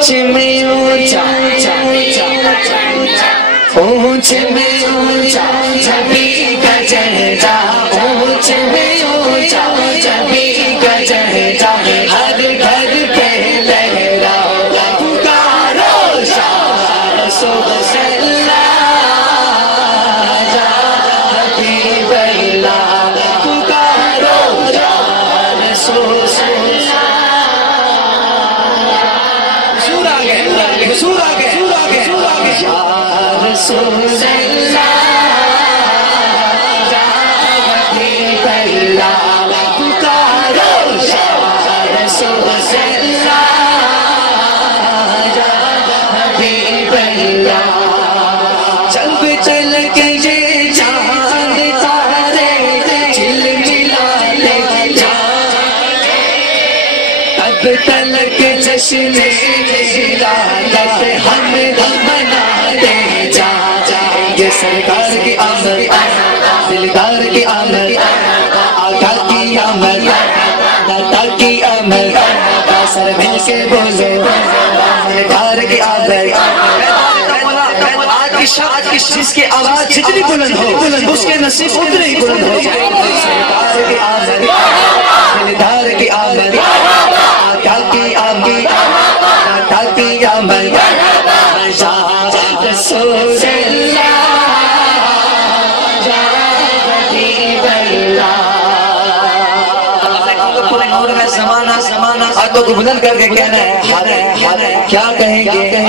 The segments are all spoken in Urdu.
اونچ میں اونچا اونچ میں اونچا نبی کا چہرہ اونچ میں اونچا نبی کا چہرہ ہر گھر پہ لہرا پکارو شاہ رسول اللہ حبیب اللہ پکارو شاہ رسول اللہ سورہ کے یا رسول اللہ یا حبیب اللہ پکارو شاہ رسول اللہ یا حبیب اللہ جب چل کے یہ چاند تارے چل ملاتے جائیں اب تلک جشن ولادت ہم مناتے جائیں گے سرکار کی آمد دلدار کی آمد آقا کی آمد داتا کی آمد سر مل کے بولو سرکار کی آمد آج کی جس کی آواز جتنی بلند ہو اس کے نصیب اتنے ہی بلند ہو جائیں سرکار کی آمد دلدار کی آمد آقا کی آمد داتا کی آمد رسول اللہ یا حبیب اللہ پورے نور میں زمانہ ہاتھوں کو بلند کر کے کہنا ہے کیا کہیں گے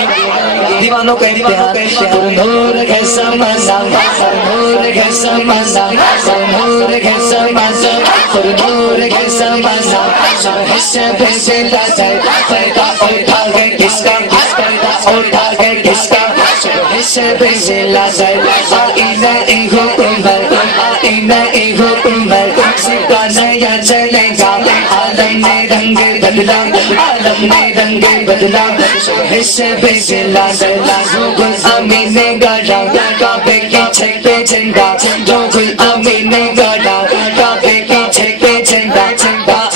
دیوانوں کا امتحان پر نور ہے زمانہ پر نور ہے زمانہ پر نور ہے زمانہ پر نور ہے زمانہ سب حصے پہ سے لازر پیدا اٹھا گئے کس کا پیدا اٹھا گئے کس کا سب حصے پہ سے لازر آئینہ ای حکومت آئینہ ای حکومت سکا نیا چلے گا عالم نے رنگ بدلا عالم نے رنگ بدلا سب حصے پہ سے لازر جو گل امین نے گاڑا کعبے کی چھت پہ جھنڈا جو گل امین نے گاڑا کعبے کی چھت پہ جھنڈا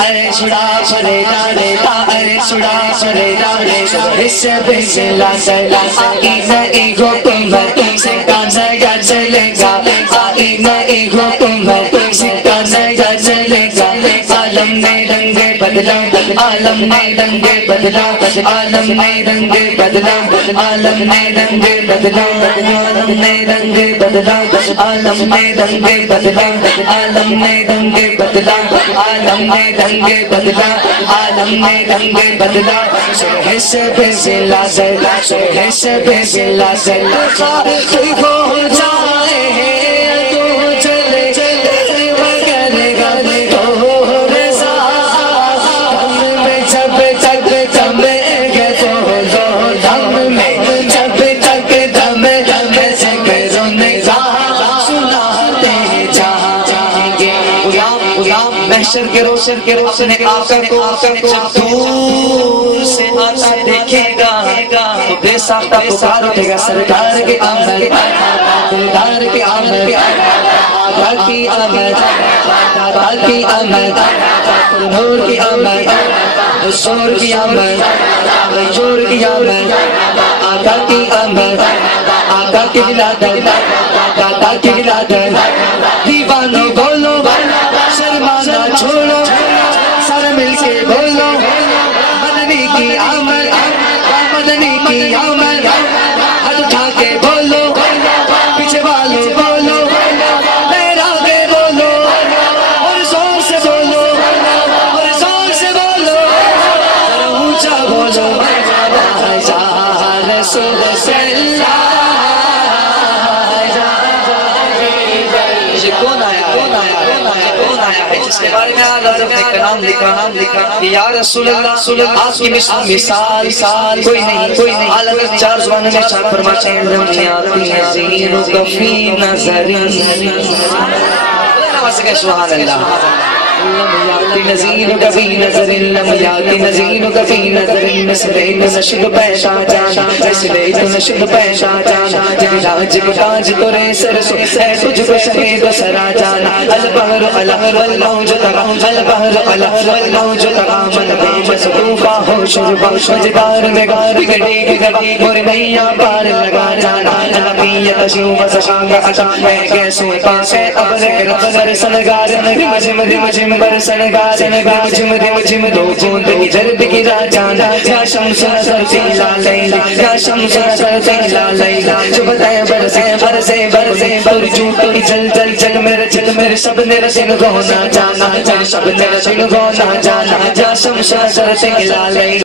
عرش اڑا فریدا ریتا عرش اڑا فریدا سب حصے پہ سے لازر آئینہ ای حکومت سکا نیا چلے گا آئینہ ای حکومت سکا نیا چلے گا عالم نے رنگ بدلا عالم نے رنگ بدلا عالم نے رنگ بدلا عالم نے رنگ بدلا عالم نے رنگ بدلا عالم نے رنگ بدلا عالم نے رنگ بدلا عالم نے رنگ بدلا عالم نے رنگ بدلا سب حصے پہ سے لازر سب حصے پہ سے لازر کوئی ہو جائے تو چلے چلے وغیرہ گانے تو محشر کے روشن اپنے آقا کو دور سے آتا دیکھے گا تو بے ساختہ پکار اٹھے گا سرکار کی آمد دلدار کی آمد آقا کی آمد داتا کی آمد نور کی آمد سور کی آمد جور کی آمد آقا کی آمد آقا کی ولادت داتا کی ولادت دیوانوں بولو شرمانا چھوڑو سر مل کے بولو مدنی کی آمد مدنی کی آمد ہاتھ اٹھا کے بولو پیچھے والے بولو میرا آگے بولو اور زور سے بولو اور زور سے بولو اونچا بولو یا رسول اللہ کون آیا ہے جس کے بارے میں حضرت نے کلام لکھا کہ یا رسول اللہ آپ کی مثال کوئی نہیں حضرت چار زبانوں میں ارشاد فرماتے ہیں دنیا کی زین کفی نظر سبحان اللہ نظیر کبھی نظر لم یاتی نظیر کبھی نظر مسرین نشد پیشا جانا مسرین نشد پیشا جانا راج کو تاج تو رے سرسو اے تجھ کو شہید سرا جانا البحر علا والموج تغا البحر علا والموج تغا من بے مصطوفہ ہو شربا مجدار میں بگڑی گگڑی مور نیا پار لگا جانا نبیت شیوب سشانگا اچا میں گیسو پاسے ابر رب سر سنگار رمجم بر سنگار رمجم دو بوند کی جرد کی را جانا یا شمس نظر تیلا لیلا یا شمس نظر تیلا لیلا جب تائیں برسے برسے برسے ترجو کی جل جل جل میرے شب میرے سن گونا جانا میرے شب میرے سن گونا جانا یا شمس نظر تیلا لیلا